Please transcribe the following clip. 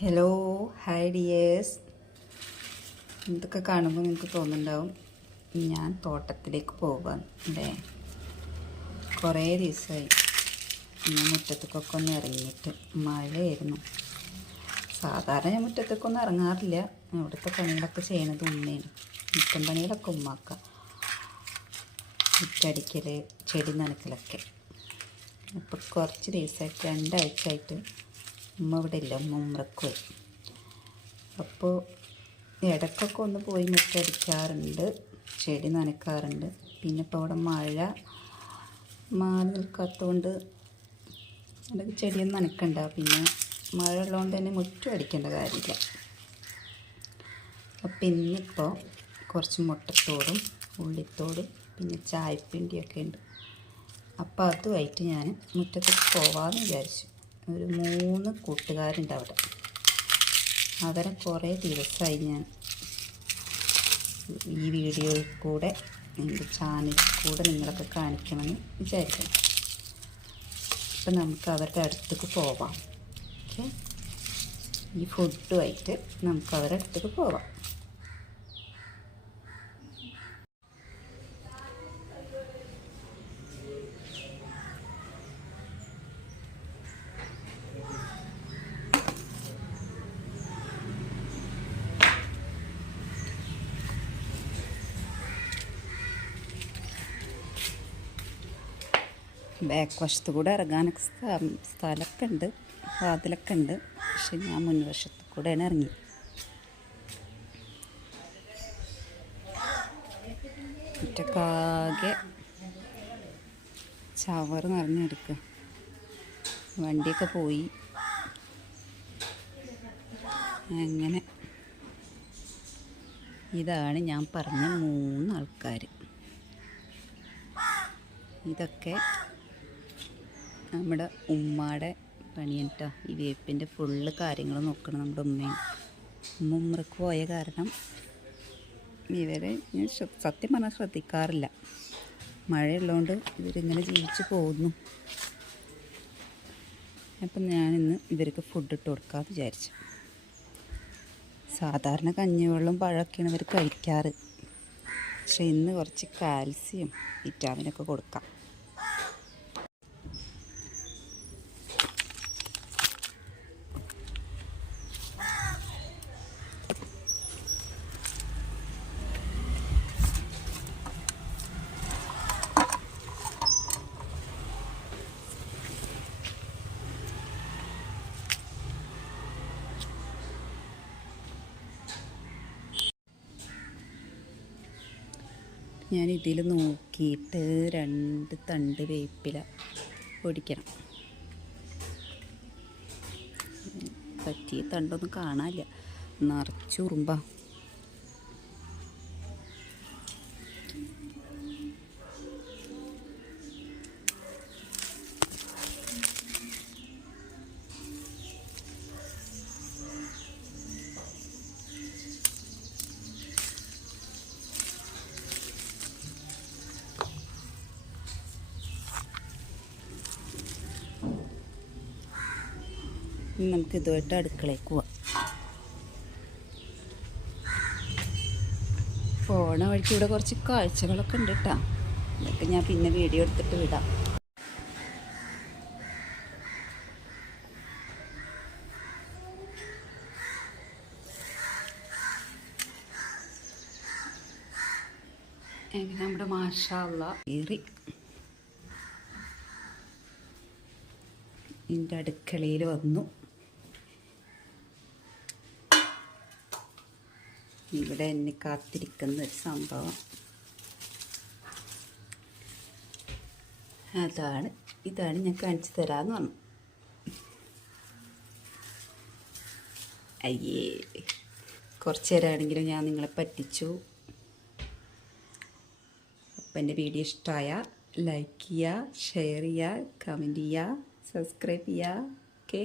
Hello hi dears. ഇതൊക്കെ കാണുമ്പോൾ നിങ്ങൾക്ക് തോന്നുന്നുണ്ടാവും ഞാൻ തോട്ടത്തിലേക്ക് പോകാൻ അല്ലേ. കുറേ ദിവസമായി ഞാൻ മുറ്റത്തേക്കൊക്കെ ഒന്ന് ഇറങ്ങിയിട്ട്. മഴയായിരുന്നു. സാധാരണ ഞാൻ മുറ്റത്തേക്കൊന്നും ഇറങ്ങാറില്ല. അവിടുത്തെ പണികളൊക്കെ ചെയ്യണത് ഉമ്മയാണ്. മുറ്റം പണികളൊക്കെ ഉമ്മാക്ക, മുറ്റടിക്കൽ, ചെടി നനക്കലൊക്കെ. അപ്പോൾ കുറച്ച് ദിവസമായിട്ട് 2 ആഴ്ചയായിട്ട് ഉമ്മ ഇവിടെ ഇല്ല. ഉമ്മ ഉമ്രക്ക് പോയി. അപ്പോൾ ഇടയ്ക്കൊക്കെ ഒന്ന് പോയി മുറ്റടിക്കാറുണ്ട്, ചെടി നനയ്ക്കാറുണ്ട്. പിന്നെ ഇപ്പോൾ അവിടെ മഴ മാറി നിൽക്കാത്തതുകൊണ്ട് അല്ലെങ്കിൽ ചെടിയൊന്നും നനയ്ക്കണ്ട. പിന്നെ മഴ ഉള്ളതുകൊണ്ട് തന്നെ മുറ്റം അടിക്കേണ്ട കാര്യമില്ല. അപ്പം ഇന്നിപ്പോൾ കുറച്ച് മുട്ടത്തോടും ഉള്ളിത്തോടും പിന്നെ ചായപ്പിണ്ടിയൊക്കെ ഉണ്ട്. അപ്പോൾ അതുമായിട്ട് ഞാൻ മുറ്റത്തേക്ക് പോകാമെന്ന് വിചാരിച്ചു. ഒരു 3 കൂട്ടുകാരുണ്ട് അവിടെ. അവരെ കുറേ ദിവസമായി ഞാൻ ഈ വീഡിയോയിൽ കൂടെ എൻ്റെ ചാനലിൽ കൂടെ നിങ്ങളൊക്കെ കാണിക്കണമെന്ന് വിചാരിക്കുന്നു. അപ്പം നമുക്ക് അവരുടെ അടുത്തേക്ക് പോവാം. ഓക്കെ, ഈ ഫുഡുമായിട്ട് നമുക്ക് അവരുടെ അടുത്തേക്ക് പോവാം. ബാക്ക് വശത്ത് കൂടെ ഇറങ്ങാനൊക്കെ സ്ഥലമൊക്കെ ഉണ്ട്, വാതിലൊക്കെ ഉണ്ട്. പക്ഷെ ഞാൻ മുൻവശത്ത് കൂടെയാണ് ഇറങ്ങി. മുറ്റക്കാകെ ചവറ് നിറഞ്ഞെടുക്കുക. വണ്ടിയൊക്കെ പോയി. അങ്ങനെ ഇതാണ് ഞാൻ പറഞ്ഞ 3 ആൾക്കാർ. ഇതൊക്കെ നമ്മുടെ ഉമ്മയുടെ പണിയാണ് കേട്ടോ. ഈ വേപ്പിൻ്റെ ഫുള്ള് കാര്യങ്ങൾ നോക്കണം നമ്മുടെ ഉമ്മയും. ഉമ്മക്ക് പോയ കാരണം ഇവരെ ഞാൻ സത്യം പറഞ്ഞാൽ ശ്രദ്ധിക്കാറില്ല. മഴയുള്ളതുകൊണ്ട് ഇവരിങ്ങനെ ജീവിച്ച് പോകുന്നു. അപ്പം ഞാനിന്ന് ഇവർക്ക് ഫുഡ് ഇട്ട് കൊടുക്കാമെന്ന് വിചാരിച്ചു. സാധാരണ കഞ്ഞിവെള്ളം പഴമൊക്കെയാണ് ഇവർ കഴിക്കാറ്. പക്ഷെ ഇന്ന് കുറച്ച് കാൽസ്യം വിറ്റാമിനൊക്കെ കൊടുക്കാം. ഞാൻ ഇതിൽ നോക്കിയിട്ട് 2 തണ്ട് വേപ്പില പൊടിക്കണം. പറ്റിയ തണ്ടൊന്നും കാണാനില്ല, നിറച്ചുറുമ്പാ. നമുക്ക് ഇതുമായിട്ട് അടുക്കളയ്ക്ക് പോവാം. പോണ വഴിക്ക് ഇവിടെ കുറച്ച് കാഴ്ചകളൊക്കെ ഉണ്ട് കേട്ടോ. ഇതൊക്കെ ഞാൻ പിന്നെ വീഡിയോ എടുത്തിട്ട് വിടാം. എങ്ങനെ നമ്മുടെ മാഷാ അല്ലാഹ് ഏറി എൻ്റെ അടുക്കളയിൽ വന്നു. ഇവിടെ എന്നെ കാത്തിരിക്കുന്ന ഒരു സംഭവം ഇതാണ് ഞാൻ കാണിച്ചു തരാമെന്ന് പറഞ്ഞു. അയ്യേ, കുറച്ച് നേരമാണെങ്കിലും ഞാൻ നിങ്ങളെ പറ്റിച്ചു. അപ്പം എൻ്റെ വീഡിയോ ഇഷ്ടമായ ലൈക്ക് ചെയ്യുക, ഷെയർ ചെയ്യുക, കമൻറ്റ് ചെയ്യുക, സബ്സ്ക്രൈബ് ചെയ്യുക. ഓക്കെ.